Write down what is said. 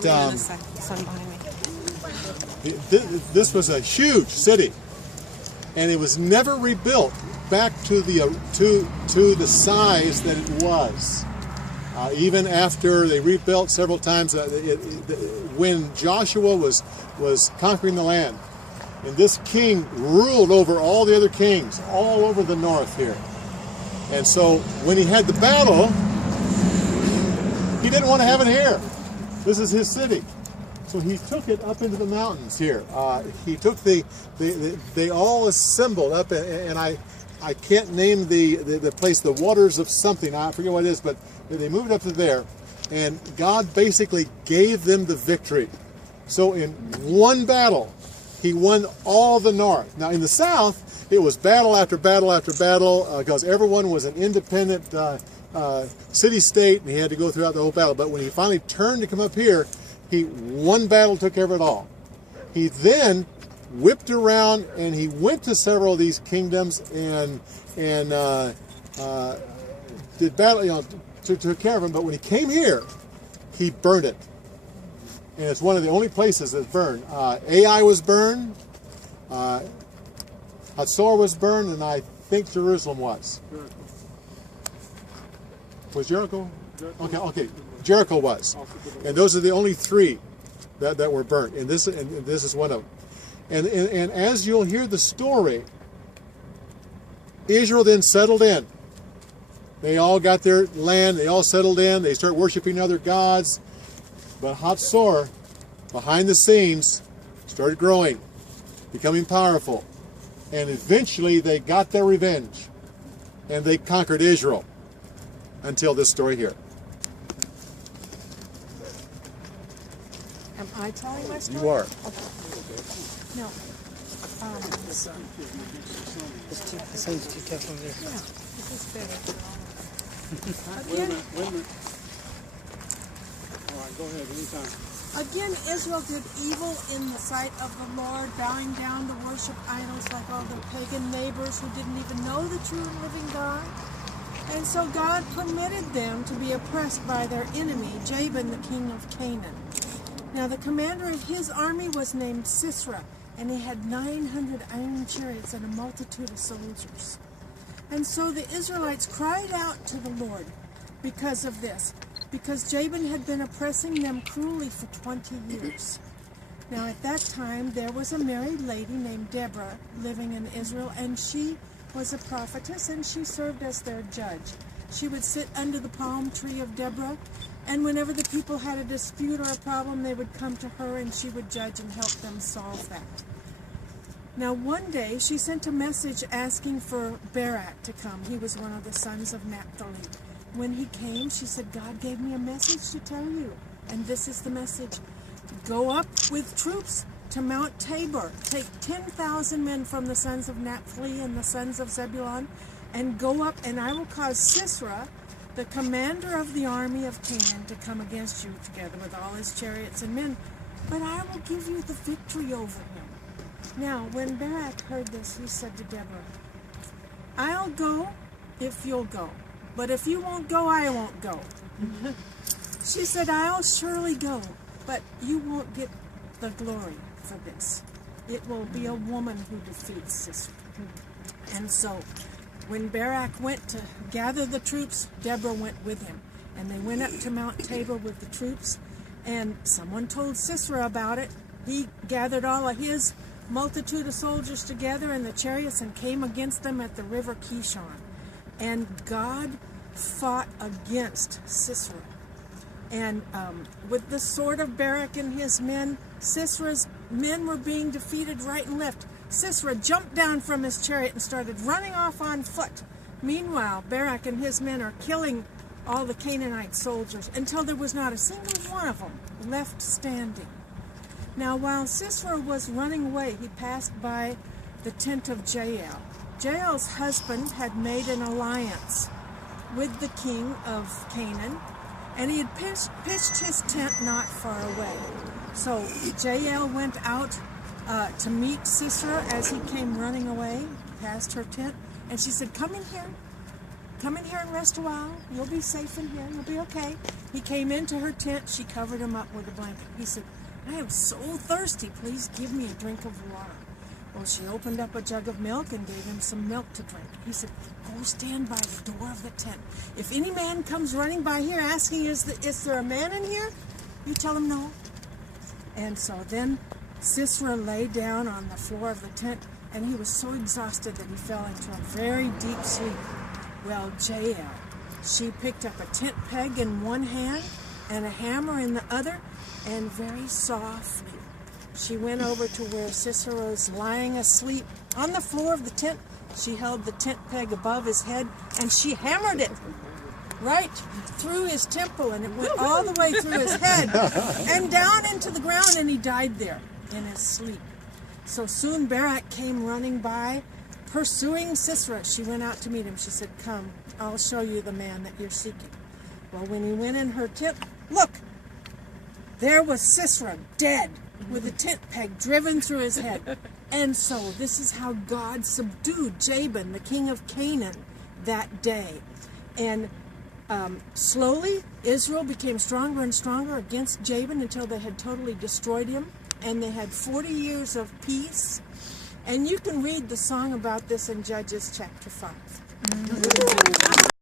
Son behind me. This was a huge city, and it was never rebuilt back to the size that it was. Even after they rebuilt several times, when Joshua was conquering the land, and this king ruled over all the other kings all over the north here. And so when he had the battle, he didn't want to have it here. This is his city. So he took it up into the mountains here. He took they all assembled up, and I can't name the place, the waters of something, I forget what it is, but they moved up to there, and God basically gave them the victory. So in one battle, he won all the north. Now in the south, it was battle after battle after battle, because everyone was an independent city-state, and he had to go throughout the whole battle. But when he finally turned to come up here, one battle took care of it all. He then whipped around, and he went to several of these kingdoms and did battle, took care of them. But when he came here, he burned it. And it's one of the only places that's burned. Ai was burned, Hatzor was burned, and I think Jerusalem was. Was Jericho? Okay. Jericho was. And those are the only three that were burnt. And this is one of them. And as you'll hear the story, Israel then settled in. They all got their land. They all settled in. They start worshiping other gods. But Hatzor, behind the scenes, started growing, becoming powerful. And eventually they got their revenge. And they conquered Israel until this story here. Am I telling my story? You are. Okay. No. This one's too tough over there. Yeah, this is better. Wait a minute. All right, go ahead, anytime. Again, Israel did evil in the sight of the Lord, bowing down to worship idols like all their pagan neighbors who didn't even know the true and living God. And so God permitted them to be oppressed by their enemy, Jabin, the king of Canaan. Now the commander of his army was named Sisera, and he had 900 iron chariots and a multitude of soldiers. And so the Israelites cried out to the Lord because of this, because Jabin had been oppressing them cruelly for 20 years. Now at that time there was a married lady named Deborah living in Israel, and she was a prophetess, and she served as their judge. She would sit under the palm tree of Deborah, and whenever the people had a dispute or a problem, they would come to her, and she would judge and help them solve that. Now one day she sent a message asking for Barak to come. He was one of the sons of Naphtali. When he came, she said, God gave me a message to tell you, and this is the message. Go up with troops to Mount Tabor. Take 10,000 men from the sons of Naphtali and the sons of Zebulun, and go up, and I will cause Sisera, the commander of the army of Canaan, to come against you together with all his chariots and men, but I will give you the victory over him. Now, when Barak heard this, he said to Deborah, I'll go if you'll go, but if you won't go, I won't go. She said, I'll surely go, but you won't get the glory for this. It will be a woman who defeats Sisera. And so when Barak went to gather the troops, Deborah went with him. And they went up to Mount Tabor with the troops, and someone told Sisera about it. He gathered all of his multitude of soldiers together in the chariots and came against them at the river Kishon. And God fought against Sisera. And with the sword of Barak and his men, Sisera's men were being defeated right and left. Sisera jumped down from his chariot and started running off on foot. Meanwhile, Barak and his men are killing all the Canaanite soldiers until there was not a single one of them left standing. Now, while Sisera was running away, he passed by the tent of Jael. Jael's husband had made an alliance with the king of Canaan, and he had pitched his tent not far away. So Jael went out to meet Sisera as he came running away past her tent, and she said, come in here. come in here and rest a while. You'll be safe in here. You'll be okay. He came into her tent. She covered him up with a blanket. He said, I am so thirsty. Please give me a drink of water. Well, she opened up a jug of milk and gave him some milk to drink. He said, go stand by the door of the tent. If any man comes running by here asking, is there a man in here? You tell him no. And so then Sisera lay down on the floor of the tent, and he was so exhausted that he fell into a very deep sleep. Well, Jael, she picked up a tent peg in one hand and a hammer in the other, and very softly she went over to where Sisera was lying asleep on the floor of the tent. She held the tent peg above his head, and she hammered it right through his temple, and it went all the way through his head and down into the ground, and he died there in his sleep. So soon Barak came running by, pursuing Sisera. She went out to meet him. She said, come, I'll show you the man that you're seeking. Well, when he went in her tent, look, there was Sisera dead with a tent peg driven through his head. And so this is how God subdued Jabin, the king of Canaan, that day. And slowly, Israel became stronger and stronger against Jabin until they had totally destroyed him. And they had 40 years of peace. And you can read the song about this in Judges chapter 5.